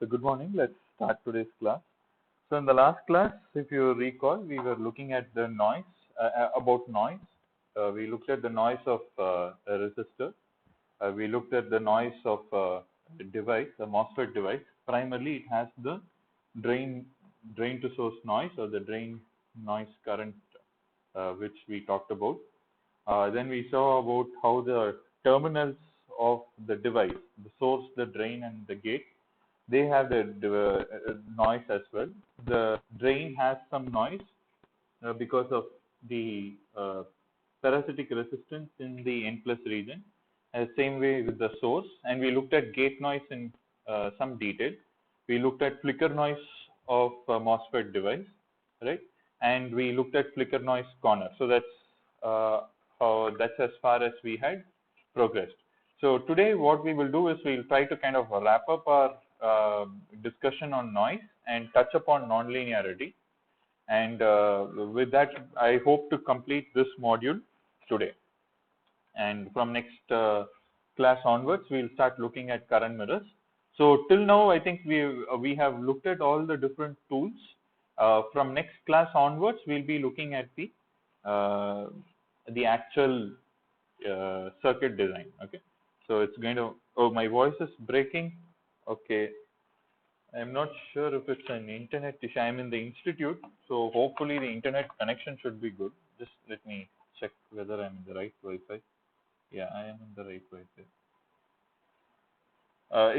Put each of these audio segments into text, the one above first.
So good morning. Let's start today's class. So in the last class, if you recall, we were looking at the noise, about noise. We looked at the noise of a resistor. We looked at the noise of a device, a MOSFET device. Primarily, it has the drain to source noise or the drain noise current, which we talked about. Then we saw about how the terminals of the device, the source, the drain, and the gate, they have the noise as well. The drain has some noise because of the parasitic resistance in the N plus region. Same way with the source, and we looked at gate noise in some detail. We looked at flicker noise of MOSFET device, right? And we looked at flicker noise corner. So that's as far as we had progressed. So today what we will do is we'll try to kind of wrap up our discussion on noise and touch upon nonlinearity. And with that, I hope to complete this module today. And from next class onwards, we'll start looking at current mirrors. So till now, I think we have looked at all the different tools. From next class onwards, we'll be looking at the actual circuit design. Okay. So it's going to. Oh, my voice is breaking. Okay. I'm not sure if it's an internet issue. I'm in the institute, so hopefully the internet connection should be good. Just let me check whether I'm in the right Wi-Fi. Yeah, I am in the right Wi-Fi.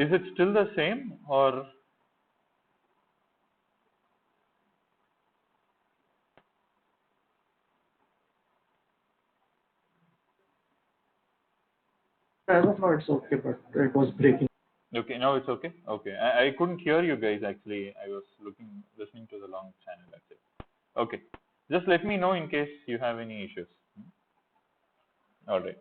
Is it still the same or? As of now, it's okay, but it was breaking. Okay, now it's okay. Okay, I couldn't hear you guys actually. I was listening to the long channel. That's it. Okay, just let me know in case you have any issues. All right.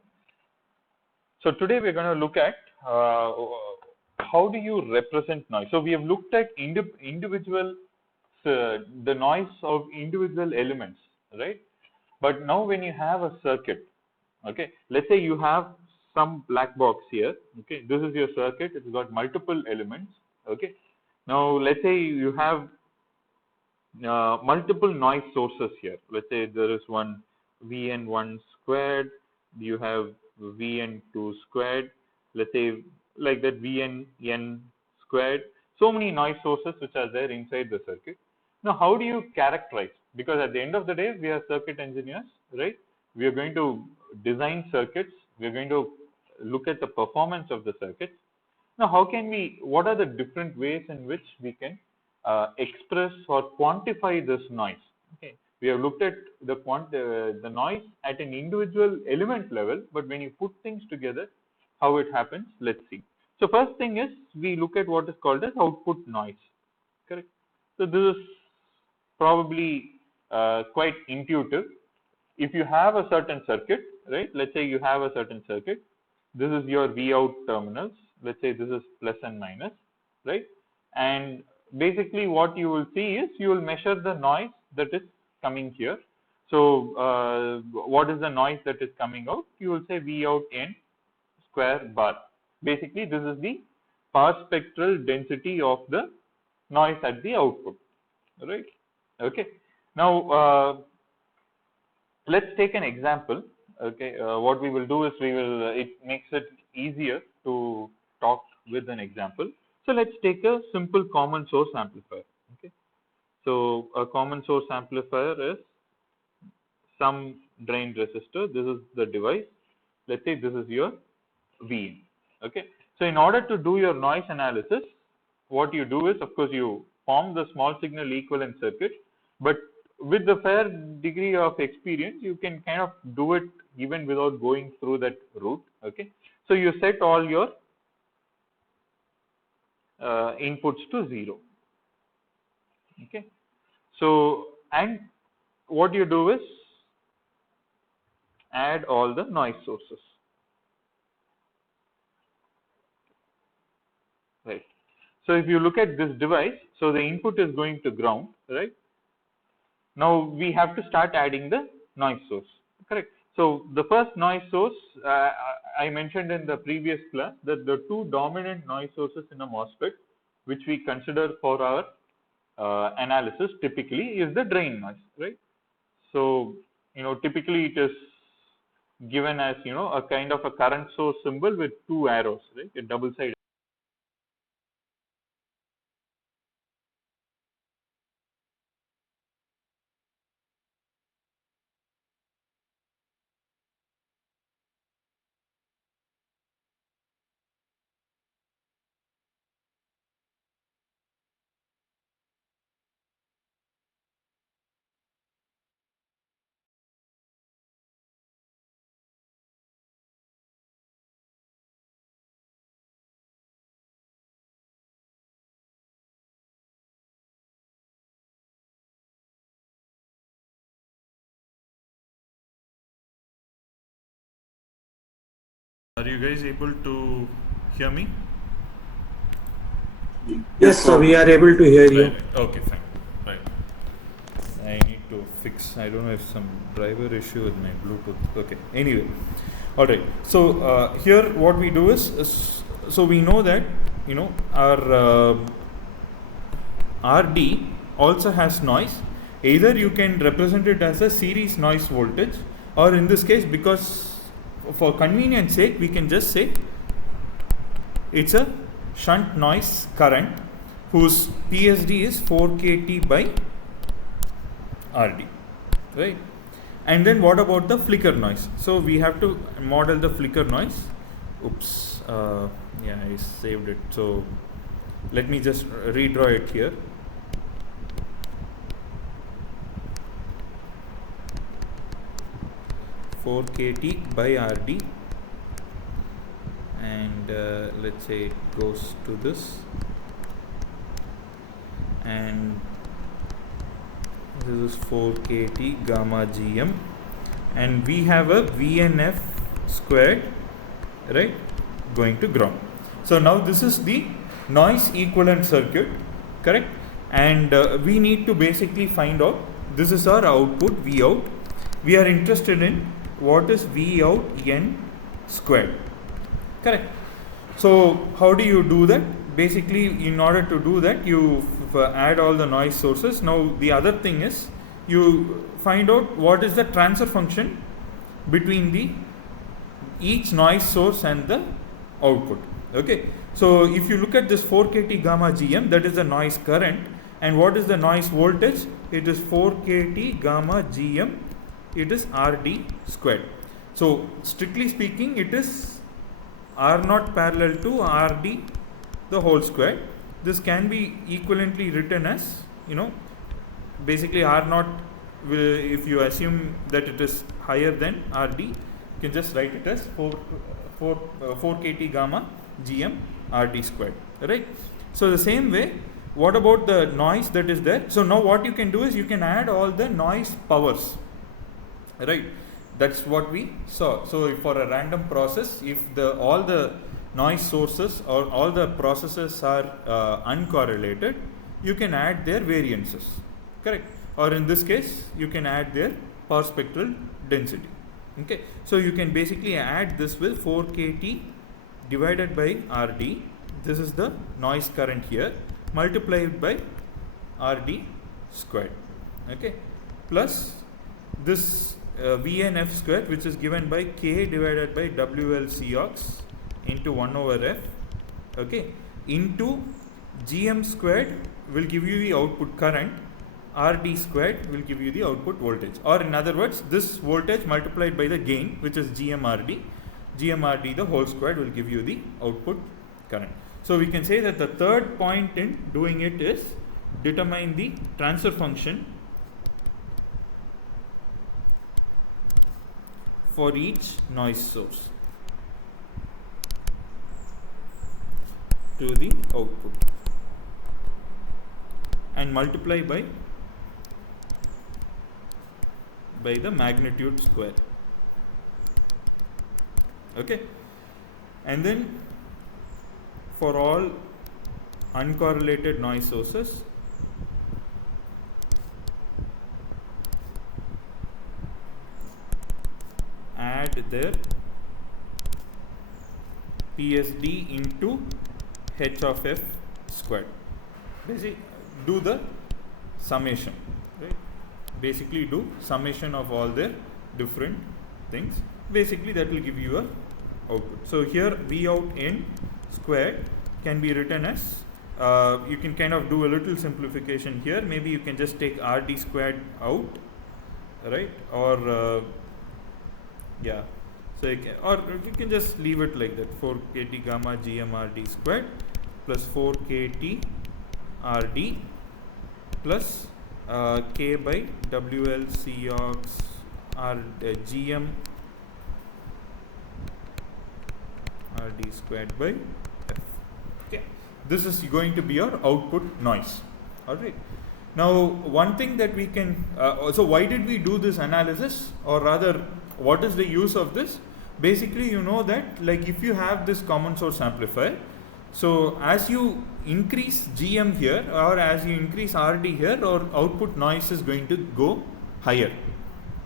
So today we're going to look at how do you represent noise. So we have looked at individual the noise of individual elements, right? But now when you have a circuit, okay, let's say you have some black box here. Okay, this is your circuit. It's got multiple elements. Okay, now let's say you have multiple noise sources here. Let's say there is one Vn1 squared, you have Vn2 squared, let's say like that Vn squared. So many noise sources which are there inside the circuit. Now, how do you characterize? Because at the end of the day, we are circuit engineers, right? We are going to design circuits. We are going to look at the performance of the circuits. Now, what are the different ways in which we can express or quantify this noise? Okay, we have looked at the noise at an individual element level, but when you put things together, how it happens, let's see. So first thing is we look at what is called as output noise, correct? So this is probably quite intuitive. If you have a certain circuit, right? Let's say you have a certain circuit. This is your V out terminals. Let's say this is plus and minus, right? And basically what you will see is you will measure the noise that is coming here. So what is the noise that is coming out? You will say V out N square bar. Basically this is the power spectral density of the noise at the output, right? Okay. Now let's take an example. Okay, what we will do is it makes it easier to talk with an example. So let's take a simple common source amplifier. Okay, so a common source amplifier is some drain resistor. This is the device. Let's say this is your Vin. Okay, so in order to do your noise analysis, what you do is, of course, you form the small signal equivalent circuit, but with the fair degree of experience, you can kind of do it even without going through that route. Okay, so you set all your inputs to 0. Okay, so and what you do is add all the noise sources, right? So if you look at this device, so the input is going to ground, right? Now we have to start adding the noise source, correct? So the first noise source, I mentioned in the previous class that the two dominant noise sources in a MOSFET, which we consider for our analysis typically is the drain noise, right? So, typically it is given as, a kind of a current source symbol with two arrows, right? A double-sided. Are you guys able to hear me? Yes, sir, we are able to hear you. Right. Okay, fine. Right. I need to fix. I don't know if some driver issue with my Bluetooth. Okay. Anyway, all right. So here, what we do is so we know that our RD also has noise. Either you can represent it as a series noise voltage, or in this case, because for convenience sake, we can just say it's a shunt noise current whose PSD is 4 kT by RD, right? And then what about the flicker noise? So we have to model the flicker noise. Oops, yeah, I saved it. So let me just redraw it here. (4 kT by RD), and let's say it goes to this, and this is 4 kT gamma GM, and we have a VNF squared, right, going to ground. So now this is the noise equivalent circuit, correct? And we need to basically find out, this is our output V out. We are interested in what is V out N squared, correct? So how do you do that? Basically, in order to do that, you add all the noise sources. Now the other thing is you find out what is the transfer function between the each noise source and the output. Okay, so if you look at this 4 kT gamma GM, that is the noise current, and what is the noise voltage? It is 4 kT gamma GM, it is RD squared. So strictly speaking, it is R naught parallel to RD the whole square. This can be equivalently written as, basically R naught, if you assume that it is higher than RD, you can just write it as 4 kT gamma GM RD squared, right? So the same way, what about the noise that is there? So now what you can do is you can add all the noise powers, right? That's what we saw. So for a random process, if all the noise sources or all the processes are uncorrelated, you can add their variances, correct? Or in this case, you can add their power spectral density. Okay, so you can basically add this with 4 kT divided by RD. This is the noise current here, multiplied by RD squared. Okay, plus this VNF square, which is given by K divided by WL Cox into 1 over F, okay, into GM squared will give you the output current, RD squared will give you the output voltage, or in other words, this voltage multiplied by the gain, which is GMRD the whole squared will give you the output current. So we can say that the third point in doing it is determine the transfer function for each noise source to the output and multiply by the magnitude square. Okay, and then for all uncorrelated noise sources, add their PSD into H of F squared. Basically, do the summation, right? Basically, do summation of all their different things. Basically, that will give you a output. So here V out n squared can be written as, you can kind of do a little simplification here. Maybe you can just take RD squared out, right? Or yeah, so you can just leave it like that: 4 kt gamma gm RD squared plus 4 kt RD plus k by WL Cox GM RD squared by F. Okay, this is going to be your output noise. All right. Now, one thing that we can, so why did we do this analysis, or rather, what is the use of this? Basically, you know that, like, if you have this common source amplifier, so as you increase GM here, or as you increase RD here, or output noise is going to go higher.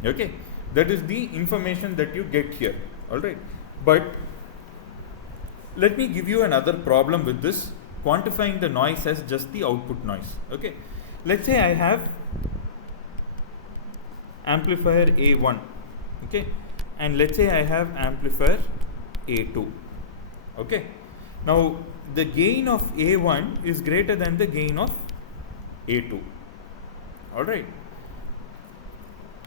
Okay, that is the information that you get here. All right, but let me give you another problem with this, quantifying the noise as just the output noise. Okay, let's say I have amplifier A1, okay, and let's say I have amplifier A2. Okay, now the gain of A1 is greater than the gain of A2. All right,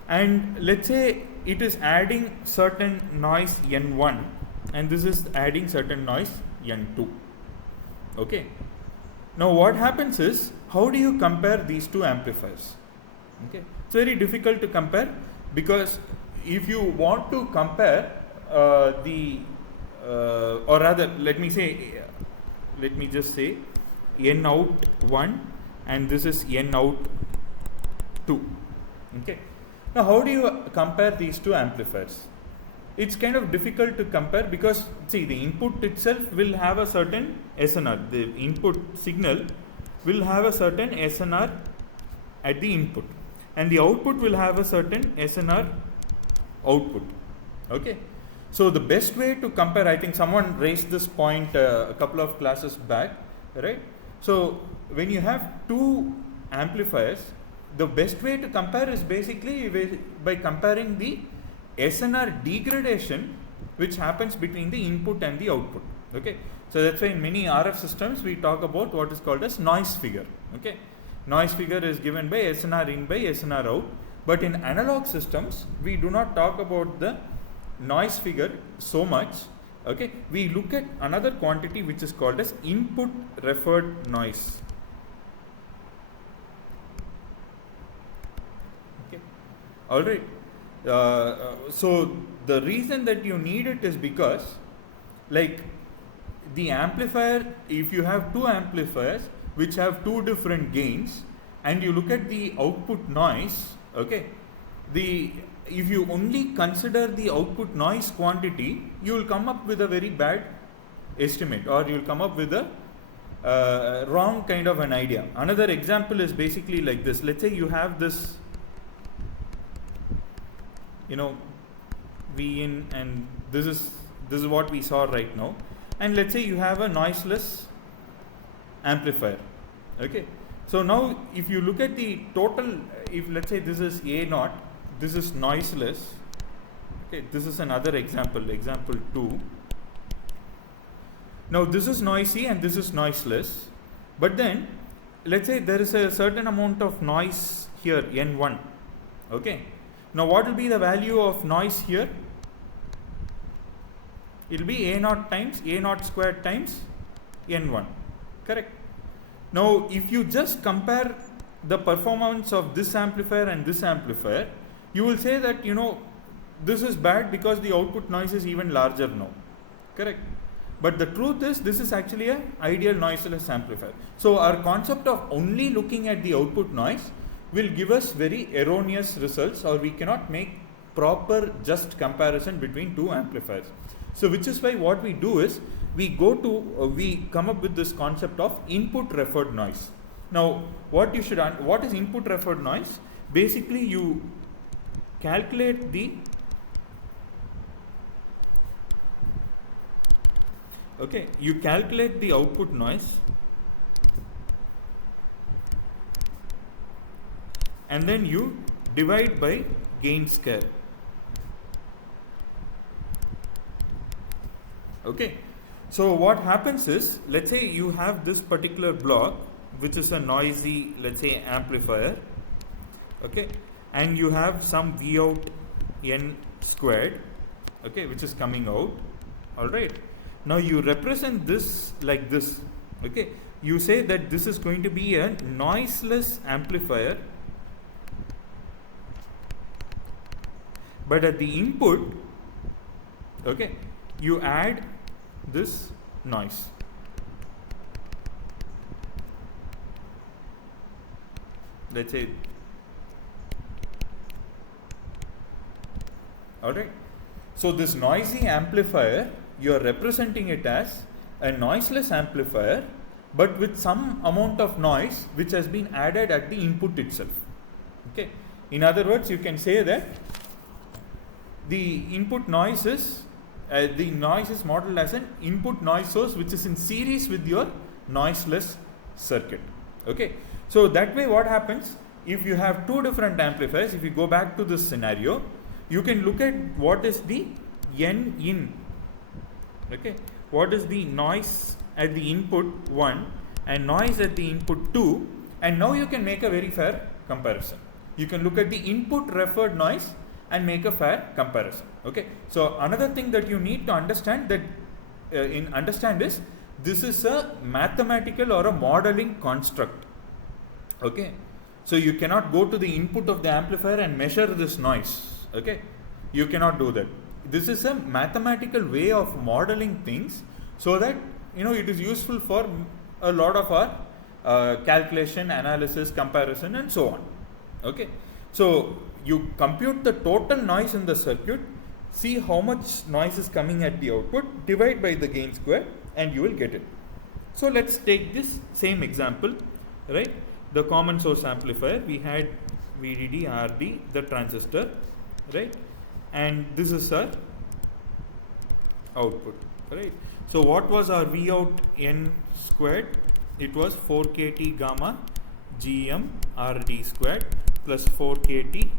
and let's say it is adding certain noise N1 and this is adding certain noise N2. Okay, now what happens is, how do you compare these two amplifiers? Okay, it's very difficult to compare, because if you want to compare or rather, let me just say N out 1 and this is N out 2. Okay, now how do you compare these two amplifiers? It's kind of difficult to compare, because see, the input itself will have a certain SNR. The input signal will have a certain SNR at the input, and the output will have a certain SNR output. Okay, so the best way to compare, I think someone raised this point a couple of classes back, right? So when you have two amplifiers, the best way to compare is basically by comparing the SNR degradation which happens between the input and the output. Okay, so that's why in many RF systems we talk about what is called as noise figure. Okay, noise figure is given by SNR in by SNR out, but in analog systems we do not talk about the noise figure so much. Okay, we look at another quantity which is called as input referred noise. Okay, all right. So the reason that you need it is because, like, the amplifier, if you have two amplifiers which have two different gains and you look at the output noise, okay, if you only consider the output noise quantity, you will come up with a very bad estimate, or you will come up with a wrong kind of an idea. Another example is basically like this. Let's say you have this, you know, V in, and this is what we saw right now, and let's say you have a noiseless amplifier. Okay, so now if you look at the total, if let's say this is A0, this is noiseless. Okay, this is another example, example 2. Now this is noisy and this is noiseless, but then let's say there is a certain amount of noise here, N1. Okay, now what will be the value of noise here? It will be A0 times A0 squared times N1, correct? Now if you just compare the performance of this amplifier and this amplifier, you will say that, you know, this is bad because the output noise is even larger now, correct? But the truth is, this is actually an ideal noiseless amplifier. So our concept of only looking at the output noise will give us very erroneous results, or we cannot make proper just comparison between two amplifiers. So which is why what we do is we come up with this concept of input referred noise. Now what is input referred noise? Basically you calculate the output noise and then you divide by gain square. Okay, so what happens is, let's say you have this particular block which is a noisy, let's say, amplifier, okay, and you have some V out n squared, okay, which is coming out. All right, now you represent this like this, okay. You say that this is going to be a noiseless amplifier, but at the input, okay, you add this noise. Let's say, all right. So this noisy amplifier, you are representing it as a noiseless amplifier, but with some amount of noise which has been added at the input itself. Okay. In other words, you can say that the input noise is modeled as an input noise source which is in series with your noiseless circuit. Okay. So that way, what happens if you have two different amplifiers? If you go back to this scenario, you can look at what is the n in. Okay. What is the noise at the input 1 and noise at the input 2, and now you can make a very fair comparison. You can look at the input referred noise and make a fair comparison. Okay. So another thing that you need to understand is this is a mathematical or a modeling construct. Okay. So you cannot go to the input of the amplifier and measure this noise. Okay. You cannot do that. This is a mathematical way of modeling things so that it is useful for a lot of our calculation, analysis, comparison, and so on. Okay. So you compute the total noise in the circuit, see how much noise is coming at the output, divide by the gain square, and you will get it. So let's take this same example, right? The common source amplifier, we had VDD, RD, the transistor, right? And this is our output, right? So what was our V out n squared? It was 4 kT gamma GM RD squared plus 4 kT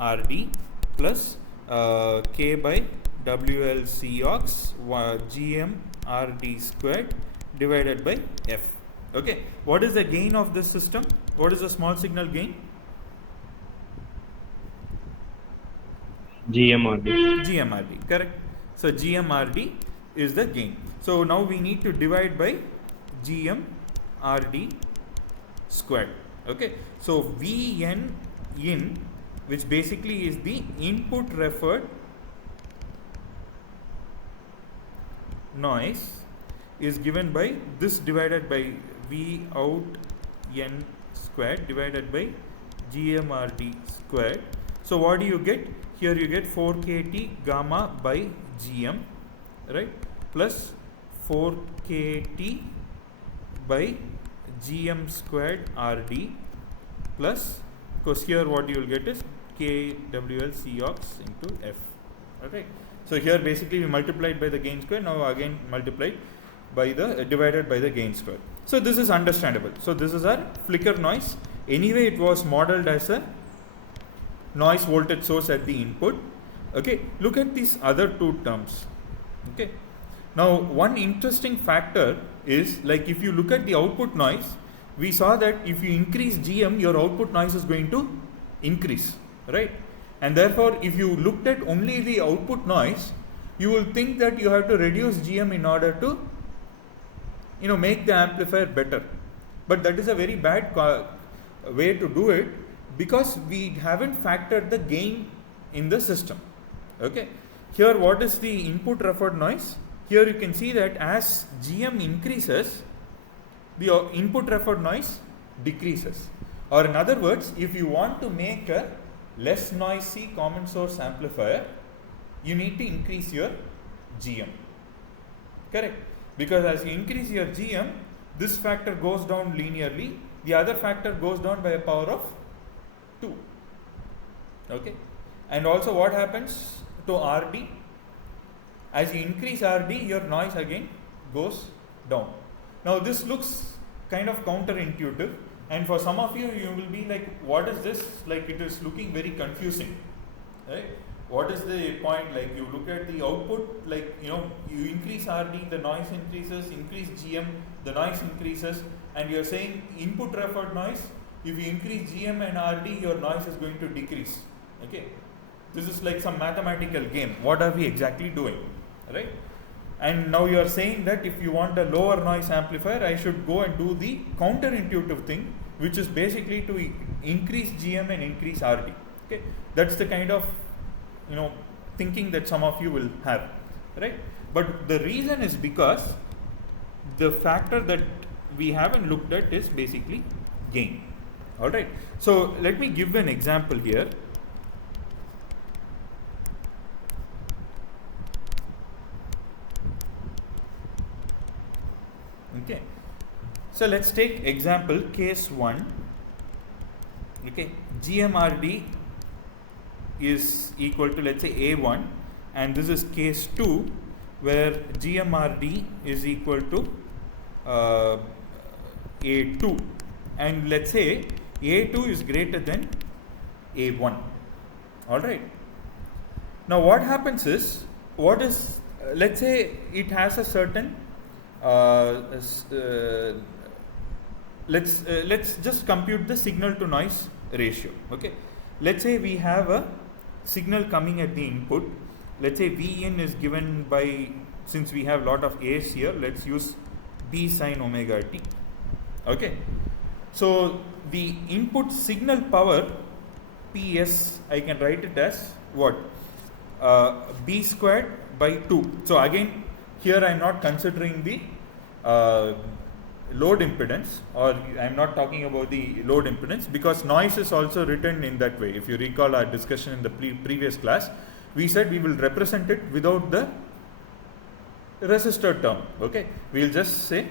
RD plus K by WL Cox GM RD squared divided by F. Okay. What is the gain of this system? What is the small signal gain? GMRD. GMRD, correct. So GMRD is the gain. So now we need to divide by GMRD squared. Okay. So Vn in, which basically is the input referred noise, is given by this divided by V out n squared divided by GMRD squared. So what do you get? Here you get 4 kT gamma by GM, right, plus 4 kT by GM squared RD plus, because here what you will get is KWL Cox into F. Okay. So here basically we multiplied by the gain square, now again multiplied by the divided by the gain square. So this is understandable. So this is our flicker noise. Anyway, it was modeled as a noise voltage source at the input. Okay. Look at these other two terms. Okay. Now one interesting factor is, like, if you look at the output noise, we saw that if you increase GM, your output noise is going to increase, right? And therefore, if you looked at only the output noise, you will think that you have to reduce GM in order to, make the amplifier better. But that is a very bad way to do it, because we haven't factored the gain in the system. Okay. Here, what is the input referred noise? Here you can see that as GM increases, the input referred noise decreases. Or in other words, if you want to make a less noisy common source amplifier, you need to increase your GM. Correct? Because as you increase your GM, this factor goes down linearly, the other factor goes down by a power of 2. Okay? And also what happens to RD? As you increase RD, your noise again goes down. Now this looks kind of counterintuitive, And for some of you, you will be like, what is this? Like, it is looking very confusing, right? What is the point? Like, you look at the output, like, you increase RD, the noise increases, increase GM, the noise increases, and you're saying input referred noise, if you increase GM and RD, your noise is going to decrease, okay? This is like some mathematical game. What are we exactly doing, right? And now you are saying that if you want a lower noise amplifier, I should go and do the counterintuitive thing, which is basically to increase GM and increase RD. Okay, that's the kind of thinking that some of you will have, right? But the reason is because the factor that we haven't looked at is basically gain. All right. So let me give an example here. Okay, so let's take example case 1. Okay, GMRD is equal to, let's say, A1, and this is case 2 where GMRD is equal to A2, and let's say A2 is greater than A1. All right. Now what happens is, let's say it has a certain let's just compute the signal to noise ratio. Okay, let's say we have a signal coming at the input. Let's say Vin is given by, since we have lot of A's here, let's use B sin omega t. Okay, so the input signal power PS, I can write it as what? B squared by 2. So again, here I am not considering the load impedance, or I am not talking about the load impedance, because noise is also written in that way. If you recall our discussion in the previous class, we said we will represent it without the resistor term. Okay, we will just say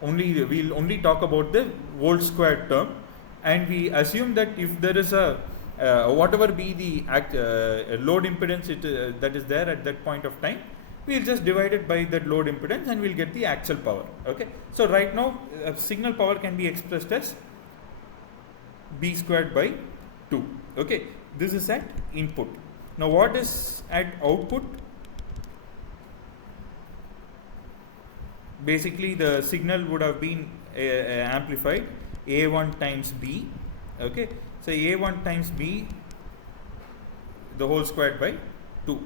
we'll only talk about the volt squared term, and we assume that if there is a whatever be the load impedance that is there at that point of time, we'll just divide it by that load impedance and we'll get the actual power. Okay, so right now signal power can be expressed as B squared by 2. Okay, this is at input. Now what is at output? Basically the signal would have been amplified A1 times B. Okay, so A1 times B the whole squared by 2.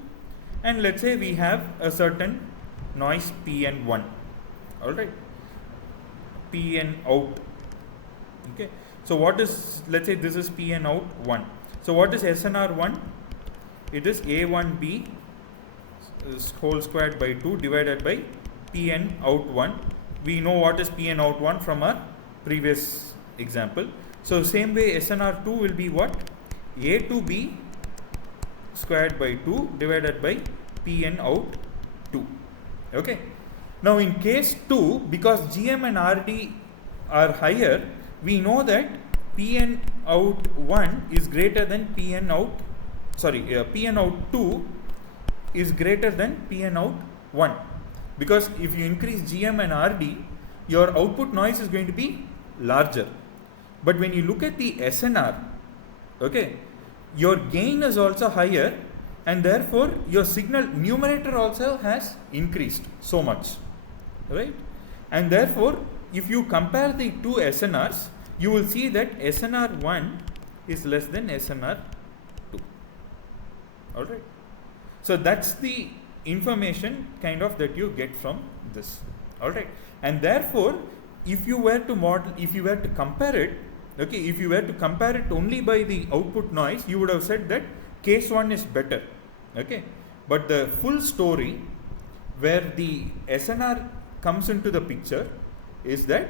And let's say we have a certain noise Pn1. All right, Pn out. Okay, so what is, let's say this is Pn out 1. So what is SNR1? It is A1B whole squared by 2 divided by Pn out 1. We know what is Pn out 1 from our previous example. So same way SNR2 will be what? A2B squared by 2 divided by Pn out 2. Okay. Now in case 2, because GM and RD are higher, we know that Pn out 1 is greater than Pn out, Pn out 2 is greater than Pn out 1. Because if you increase GM and RD, your output noise is going to be larger. But when you look at the SNR, okay, your gain is also higher, and therefore your signal numerator also has increased so much, right? And therefore if you compare the two SNRs, you will see that SNR1 is less than SNR2. All right, so that's the information kind of that you get from this. All right, and therefore if you were to compare it, okay, if you were to compare it only by the output noise, you would have said that case 1 is better. Okay, but the full story where the SNR comes into the picture is that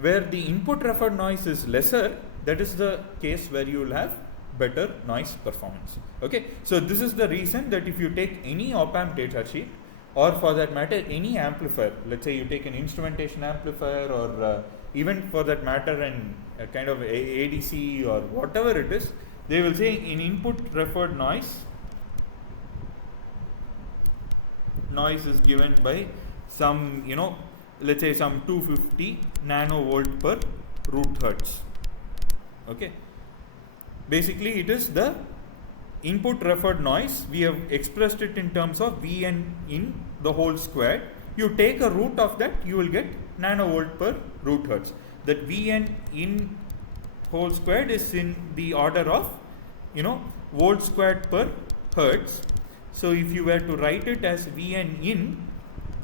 where the input referred noise is lesser, that is the case where you will have better noise performance. Okay, so this is the reason that if you take any op-amp data sheet, or for that matter any amplifier, let's say you take an instrumentation amplifier, or even for that matter an a kind of ADC or whatever it is, they will say in input referred noise is given by some, let's say some 250 nanovolt per root hertz. Okay, basically it is the input referred noise. We have expressed it in terms of Vn in the whole square. You take a root of that, you will get nanovolt per root hertz. That Vn in whole squared is in the order of, volt squared per hertz. So if you were to write it as Vn in,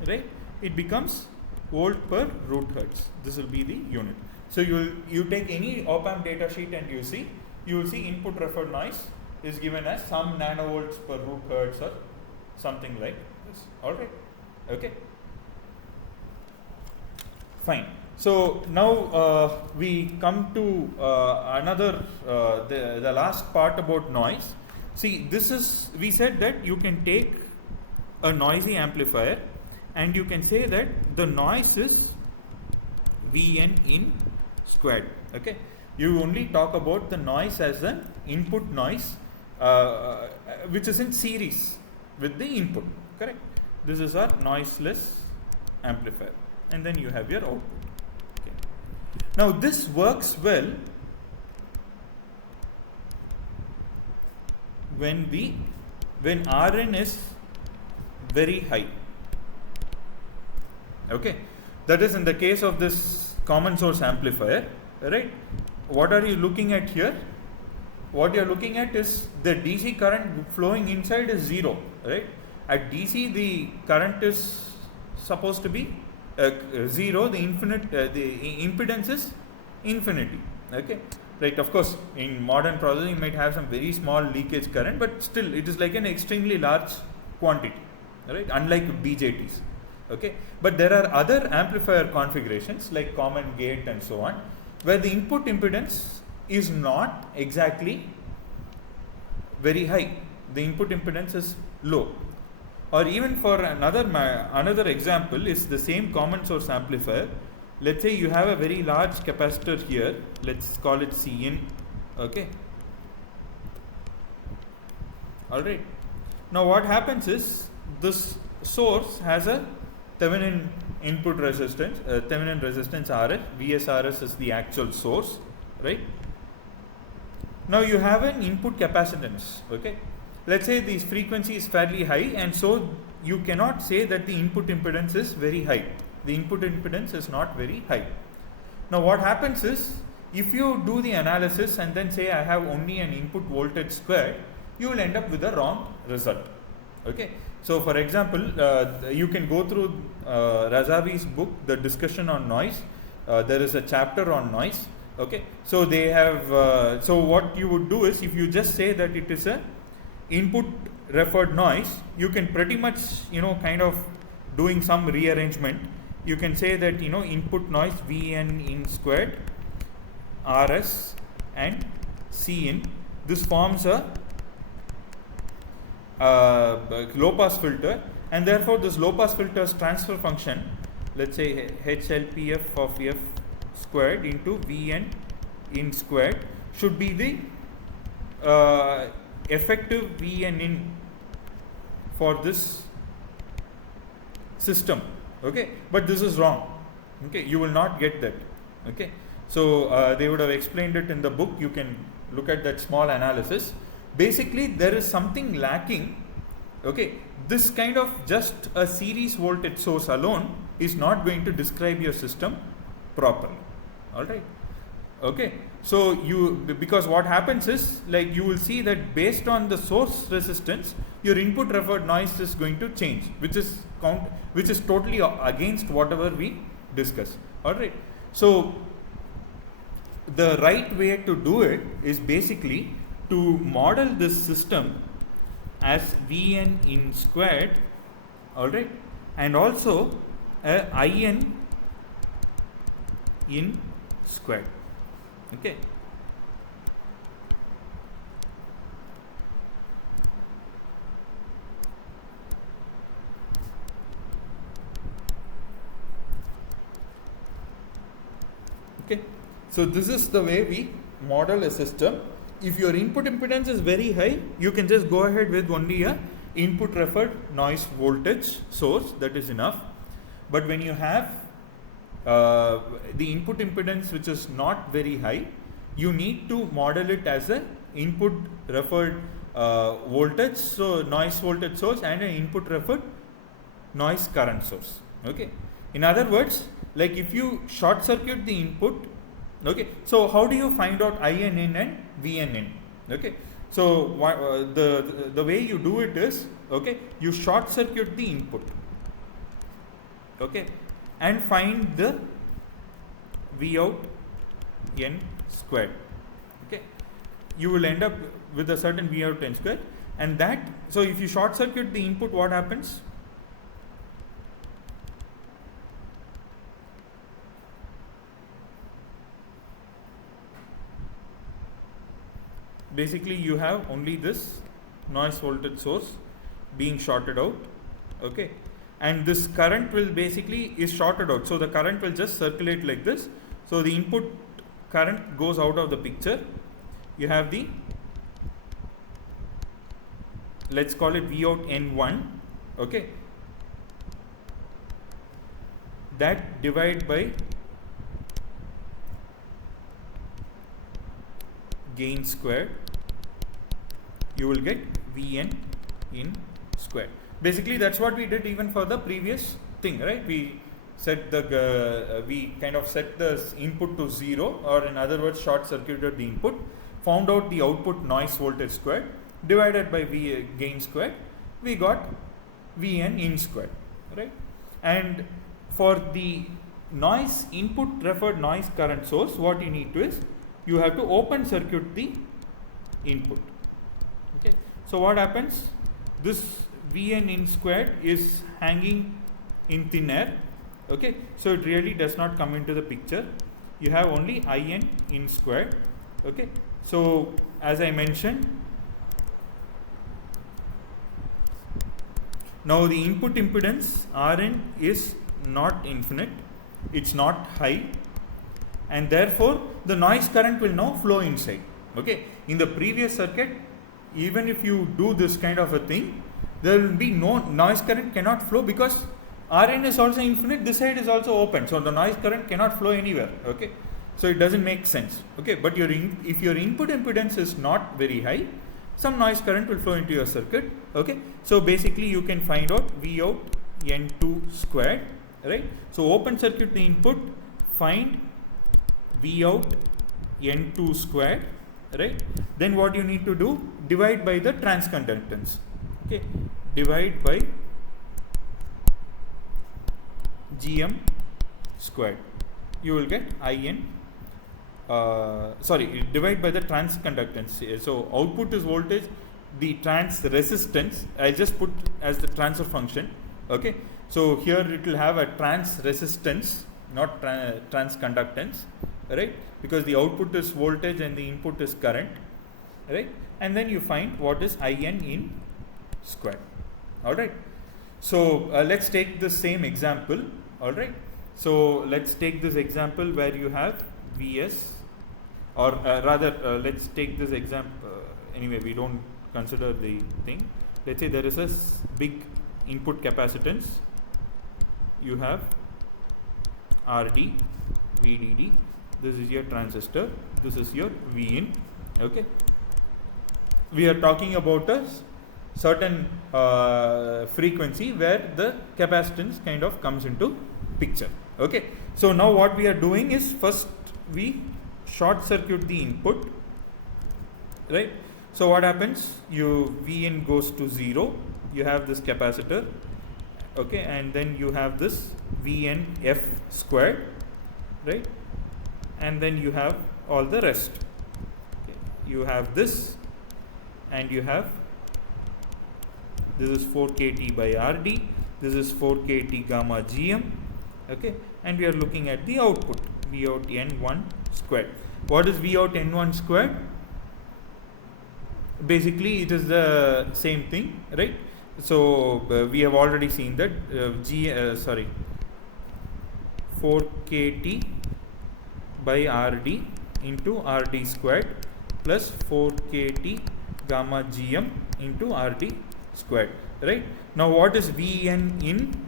right, it becomes volt per root hertz. This will be the unit. So you take any op-amp data sheet and you will see input referred noise is given as some nanovolts per root hertz or something like this. All right. Okay. Fine. So now we come to another the last part about noise. See, this is, we said that you can take a noisy amplifier and you can say that the noise is Vn in squared. Okay, you only talk about the noise as an input noise which is in series with the input. Correct. This is our noiseless amplifier, and then you have your output. Okay. Now this works well when Rn is very high. Okay, that is in the case of this common source amplifier, right? What are you looking at here? What you are looking at is the DC current flowing inside is 0, right? At DC the current is supposed to be 0, the impedance is infinity. Okay, right? Of course, in modern processing you might have some very small leakage current, but still it is like an extremely large quantity, right? Unlike BJTs. Okay, but there are other amplifier configurations like common gate and so on, where the input impedance is not exactly very high. The input impedance is low. Or even for another example is the same common source amplifier. Let's say you have a very large capacitor here. Let's call it Cin. Okay. All right. Now what happens is this source has a Thevenin input resistance, Thevenin resistance RS. VSRS is the actual source, right? Now you have an input capacitance. Okay. Let's say this frequency is fairly high, and so you cannot say that the input impedance is very high. The input impedance is not very high. Now what happens is, if you do the analysis and then say I have only an input voltage squared, you will end up with a wrong result. Okay. So for example, you can go through Razavi's book, The Discussion on Noise. There is a chapter on noise. Okay. So they have, so what you would do is, if you just say that it is a input referred noise, you can pretty much, kind of doing some rearrangement, you can say that, input noise Vn in squared, Rs and Cin, this forms a low pass filter, and therefore this low pass filter's transfer function, let's say HLPF of f squared into Vn in squared, should be the effective Vn in for this system. Okay, but this is wrong. Okay, you will not get that. Okay, so they would have explained it in the book. You can look at that small analysis. Basically there is something lacking. Okay, this kind of just a series voltage source alone is not going to describe your system properly. All right. Okay, so because what happens is, like, you will see that based on the source resistance, your input referred noise is going to change, which is totally against whatever we discuss. All right. So the right way to do it is basically to model this system as Vn in squared, all right, and also In in squared. Okay. Okay. So this is the way we model a system. If your input impedance is very high, you can just go ahead with only a input referred noise voltage source, that is enough. But when you have the input impedance which is not very high, you need to model it as a input referred voltage, so noise voltage source, and an input referred noise current source. Okay. In other words, like if you short circuit the input, okay, so how do you find out INN and VNN? Okay, so the way you do it is, okay, you short circuit the input, okay, and find the V out n squared. Okay, you will end up with a certain V out n squared, and that, so if you short circuit the input, what happens? Basically you have only this noise voltage source being shorted out, okay, and this current will basically is shorted out, so the current will just circulate like this, so the input current goes out of the picture. You have the, let's call it V out N1, okay, that divide by gain squared, you will get Vn in squared. Basically that's what we did even for the previous thing, right? We set the we kind of set the input to 0, or in other words short circuited the input, found out the output noise voltage squared, divided by V gain squared, we got Vn in squared, right? And for the noise input referred noise current source, what you need to is, you have to open circuit the input. Okay, so what happens? This Vn in squared is hanging in thin air. Okay, so it really does not come into the picture. You have only In in squared. Okay, so as I mentioned, now the input impedance Rn is not infinite, it's not high, and therefore the noise current will now flow inside. Okay, in the previous circuit, even if you do this kind of a thing, there will be no noise current cannot flow, because Rn is also infinite, this side is also open, so the noise current cannot flow anywhere. Okay, so it doesn't make sense. Okay, but if your input impedance is not very high, some noise current will flow into your circuit. Okay, so basically you can find out V out N2 squared, right? So open circuit the input, find V out N2 squared, right? Then what you need to do, divide by the transconductance. Okay, divide by Gm squared, you will get In, divide by the transconductance. So output is voltage, the trans resistance I just put as the transfer function. Okay, so here it will have a trans resistance, not transconductance, right? Because the output is voltage and the input is current, right? And then you find what is In in squared. All right, so let's take the same example. All right, so let's take this example where you have Vs, or rather let's take this example, anyway we don't consider the thing. Let's say there is a big input capacitance, you have Rd, Vdd, this is your transistor, this is your Vin. Okay, we are talking about a certain frequency where the capacitance kind of comes into picture. Okay, so now what we are doing is, first we short circuit the input, right? So what happens, you Vn goes to 0, you have this capacitor, okay, and then you have this Vnf squared, right? And then you have all the rest. Okay. You have this, and you have, this is 4 kT by Rd, this is 4 kT gamma Gm, okay, and we are looking at the output V out N1 squared. What is V out N1 squared? Basically it is the same thing, right? So we have already seen that 4 kT by Rd into Rd squared plus 4 kT gamma Gm into Rd squared, right? Now what is Vn in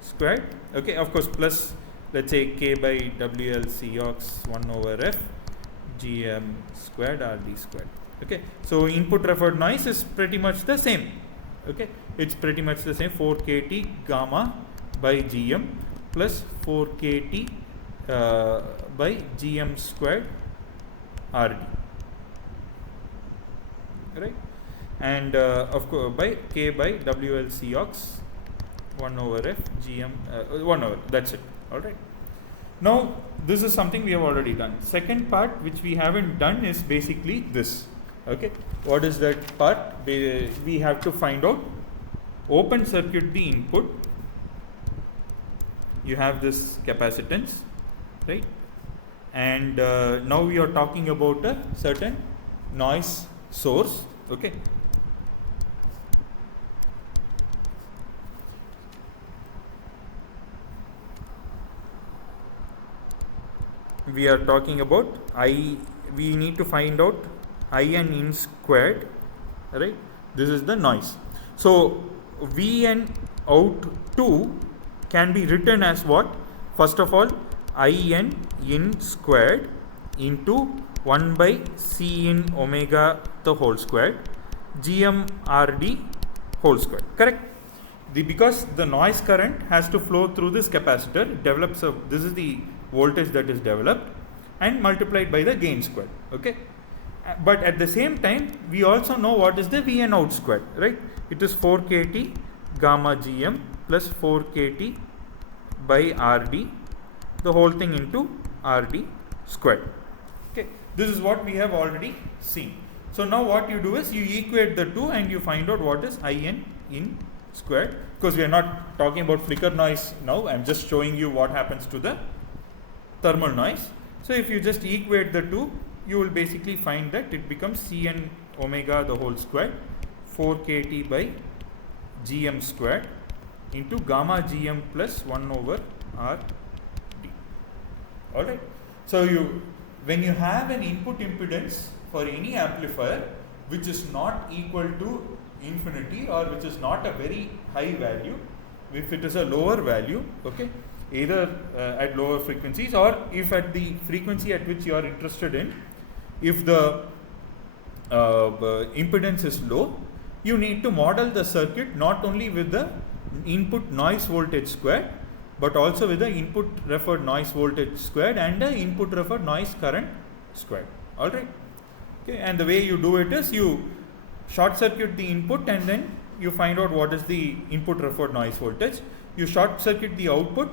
squared? Okay, of course, plus let's say k by WLC aux 1 over f GM squared RD squared. Okay, so input referred noise is pretty much the same. Okay, it's pretty much the same, 4 kT gamma by GM plus 4 kT by GM squared RD, right? And of course by k by WLC aux 1 over f GM 1 over, that's it. All right. Now this is something we have already done. Second part which we haven't done is basically this. Okay, what is that part? We have to find out, open circuit the input. You have this capacitance, right? And now we are talking about a certain noise source. Okay, we are talking about we need to find out IN in squared, right? This is the noise. So VN out 2 can be written as what? First of all, IN in squared into 1 by C in omega the whole squared GM RD whole squared, correct? Because the noise current has to flow through this capacitor, develops this is the voltage that is developed, and multiplied by the gain squared. Okay, but at the same time we also know what is the VN out squared, right? It is 4 kT gamma GM plus 4 kT by RD, the whole thing into RD squared. Okay, this is what we have already seen. So now what you do is you equate the two and you find out what is IN in squared, because we are not talking about flicker noise now. I am just showing you what happens to the thermal noise. So if you just equate the two, you will basically find that it becomes Cn omega the whole squared 4 kT by GM squared into gamma GM plus 1 over RD. Alright. So when you have an input impedance for any amplifier which is not equal to infinity, or which is not a very high value, if it is a lower value, okay, either at lower frequencies, or if at the frequency at which you are interested in, if the impedance is low, you need to model the circuit not only with the input noise voltage squared, but also with the input referred noise voltage squared and the input referred noise current squared. Alright. Okay, and the way you do it is you short circuit the input and then you find out what is the input referred noise voltage. You short circuit the output,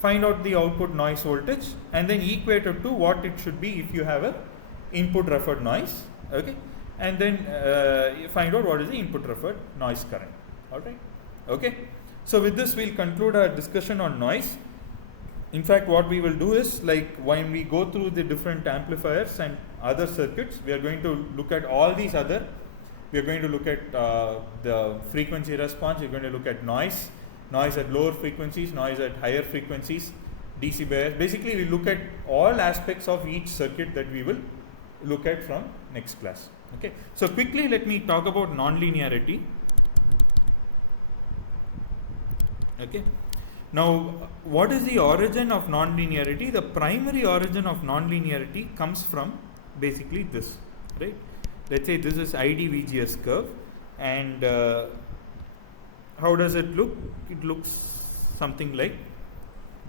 find out the output noise voltage, and then equate it to what it should be if you have a input referred noise. Okay, and then you find out what is the input referred noise current. Alright. Okay, so with this we'll conclude our discussion on noise. In fact, what we will do is, like, when we go through the different amplifiers and other circuits, we are going to look at all these other. We are going to look at the frequency response. We are going to look at noise at lower frequencies, noise at higher frequencies, DC bias. Basically, we look at all aspects of each circuit that we will look at from next class. Okay. So quickly, let me talk about nonlinearity. Okay. Now, what is the origin of nonlinearity? The primary origin of nonlinearity comes from basically this, right? Let's say this is IDVGS curve, and how does it look? It looks something like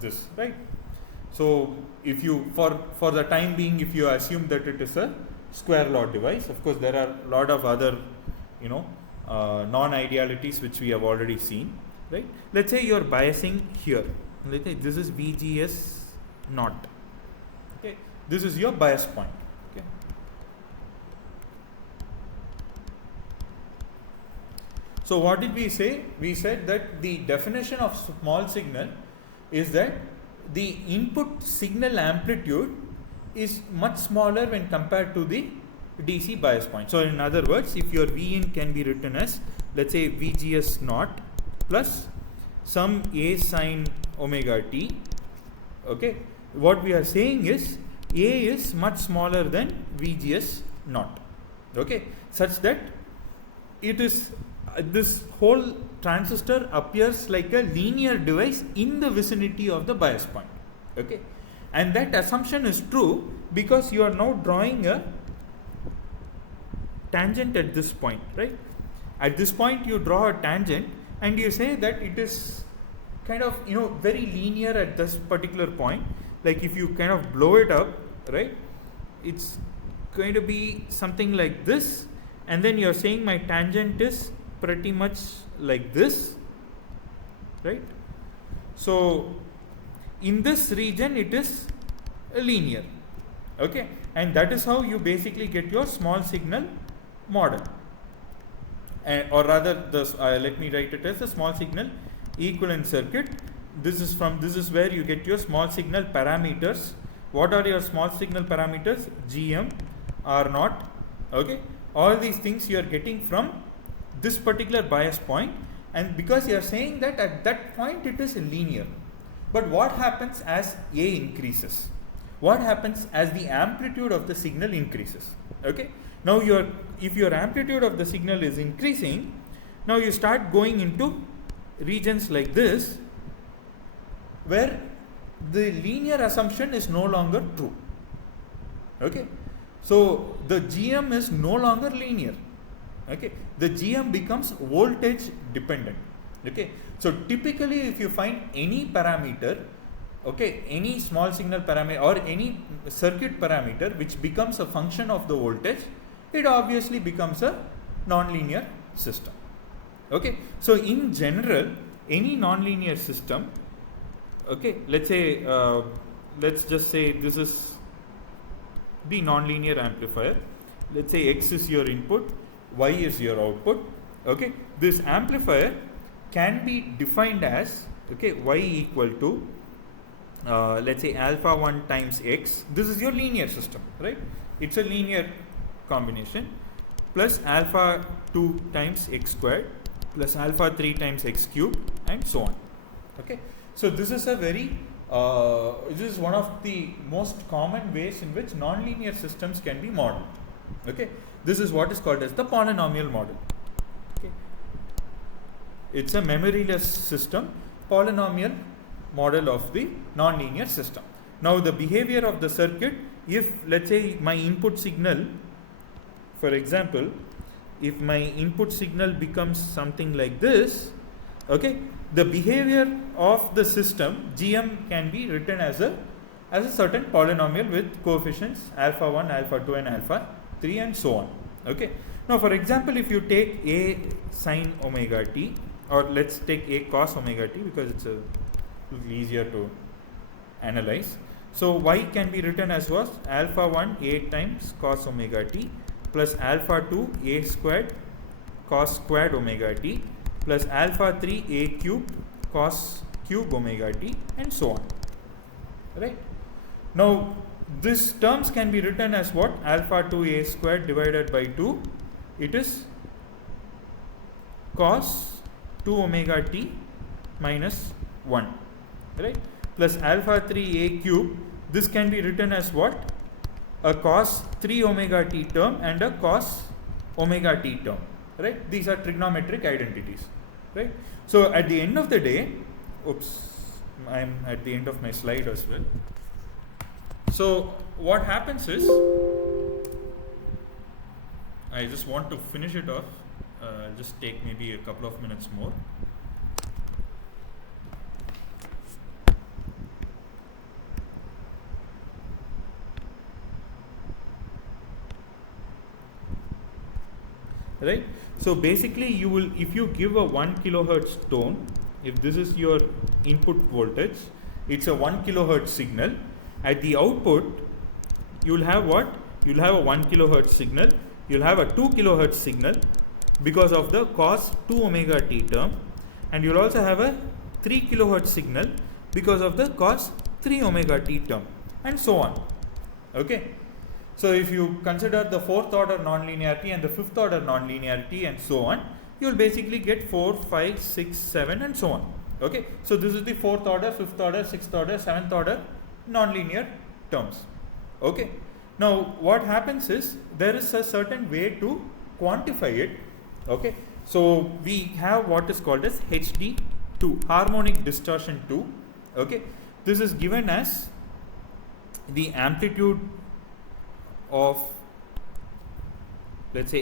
this, right? So if you, for the time being, if you assume that it is a square law device, of course there are a lot of other, non-idealities which we have already seen, right? Let's say you are biasing here. Let's say this is VGS naught. Okay, this is your bias point. Okay. So what did we say? We said that the definition of small signal is that the input signal amplitude is much smaller when compared to the DC bias point. So in other words, if your Vin can be written as, let's say, VGS naught plus some A sin omega t, okay, what we are saying is A is much smaller than VGS naught, okay, such that it is this whole transistor appears like a linear device in the vicinity of the bias point. Okay, and that assumption is true because you are now drawing a tangent at this point, right? At this point you draw a tangent and you say that it is kind of, you know, very linear at this particular point. Like if you kind of blow it up, right, it's going to be something like this, and then you're saying my tangent is pretty much like this, right? So in this region it is linear, okay, and that is how you basically get your small signal model, or rather this let me write it as a small signal equivalent circuit. This is where you get your small signal parameters. What are your small signal parameters? GM, R0, okay, all these things you are getting from this particular bias point, and because you are saying that at that point it is linear. But what happens as A increases? What happens as the amplitude of the signal increases? Okay, now if your amplitude of the signal is increasing, now you start going into regions like this where the linear assumption is no longer true. Okay, so the GM is no longer linear. Okay, the GM becomes voltage dependent. Okay, so typically if you find any parameter, okay, any small signal parameter or any circuit parameter which becomes a function of the voltage, it obviously becomes a nonlinear system. Okay, so in general, any nonlinear system, okay, let's say let's just say this is the nonlinear amplifier. Let's say X is your input, Y is your output. Okay, this amplifier can be defined as, okay, Y equal to let's say alpha 1 times X. This is your linear system, right? It's a linear combination, plus alpha 2 times X squared plus alpha 3 times X cubed, and so on. Okay, so this is a very this is one of the most common ways in which nonlinear systems can be modeled. Okay, this is what is called as the polynomial model. Okay, it's a memoryless system, polynomial model of the nonlinear system. Now the behavior of the circuit, if let's say my input signal, for example, if my input signal becomes something like this, okay, the behavior of the system GM can be written as a certain polynomial with coefficients alpha 1, alpha 2 and alpha 3 and so on. Okay, now for example, if you take A sin omega t, or let's take A cos omega t because it's a little easier to analyze. So Y can be written as was alpha 1 A times cos omega t plus alpha 2 A squared cos squared omega t plus alpha 3 A cubed cos cube omega t, and so on. Right? Now these terms can be written as what? Alpha 2 A squared divided by 2, it is cos 2 omega t minus 1, right, plus alpha 3 A cube, this can be written as what? A cos 3 omega t term and a cos omega t term, right? These are trigonometric identities, right? So at the end of the day, oops, I'm at the end of my slide as well. So what happens is, I just want to finish it off, just take maybe a couple of minutes more. Right, so basically you will, if you give a 1 kilohertz tone, if this is your input voltage, it's a 1 kilohertz signal. At the output you will have what? You will have a 1 kilohertz signal, you will have a 2 kilohertz signal because of the cos 2 omega t term, and you will also have a 3 kilohertz signal because of the cos 3 omega t term, and so on. Okay, so if you consider the 4th order nonlinearity and the 5th order nonlinearity and so on, you will basically get 4, 5, 6, 7 and so on. Okay, so this is the 4th order, 5th order, 6th order, 7th order nonlinear terms. Okay, now what happens is there is a certain way to quantify it. Okay, so we have what is called as HD2, harmonic distortion 2. Okay, this is given as the amplitude of, let's say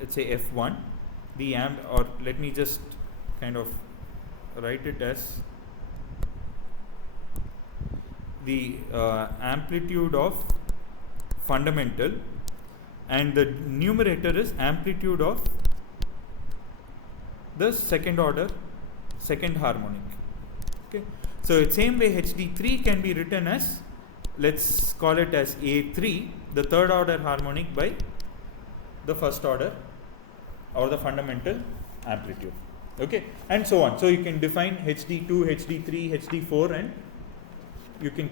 let's say F1, the or let me just kind of write it as the amplitude of fundamental, and the numerator is amplitude of the second harmonic. Okay, so the same way HD3 can be written as, let's call it as A3, the third order harmonic by the first order or the fundamental amplitude. Okay, and so on. So you can define HD2, HD3, HD4, and you can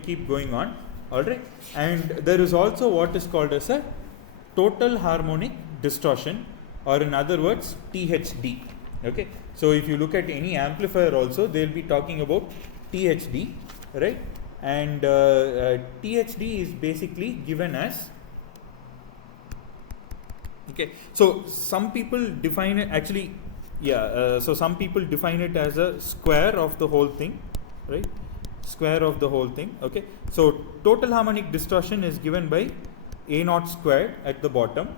keep going on. All right, and there is also what is called as a total harmonic distortion, or in other words THD. Okay, so if you look at any amplifier also, they'll be talking about THD, right? And THD is basically given as, okay, so some people define it actually, so some people define it as a square of the whole thing, right? Square of the whole thing. Okay, so total harmonic distortion is given by A0 squared at the bottom.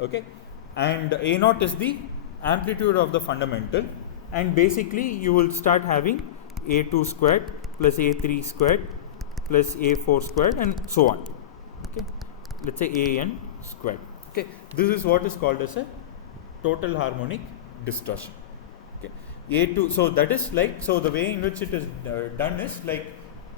Okay, and A0 is the amplitude of the fundamental, and basically you will start having A2 squared plus A3 squared plus A4 squared and so on. Okay, let's say AN squared. Okay, this is what is called as a total harmonic distortion. Okay, A2, so that is like, so the way in which it is done is like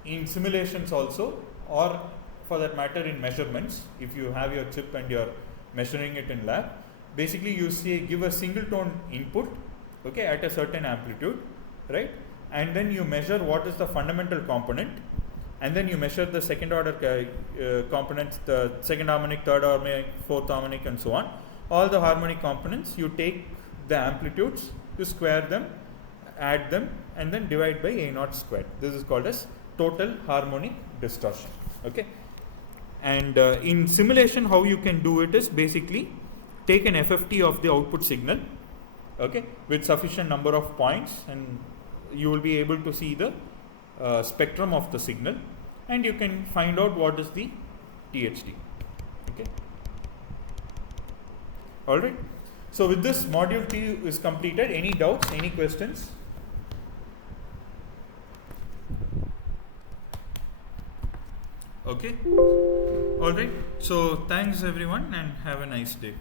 in simulations also, or for that matter in measurements. If you have your chip and you're measuring it in lab, basically you say give a single tone input, okay, at a certain amplitude, right, and then you measure what is the fundamental component, and then you measure the second order components, the second harmonic, third harmonic, fourth harmonic, and so on. All the harmonic components, you take the amplitudes, you square them, add them, and then divide by A0 squared. This is called as total harmonic distortion. Okay, and in simulation how you can do it is basically take an FFT of the output signal, okay, with sufficient number of points, and you will be able to see the spectrum of the signal, and you can find out what is the THD. Okay, all right. So with this, module 2 is completed. Any doubts, any questions? Okay, all right. So thanks everyone, and have a nice day.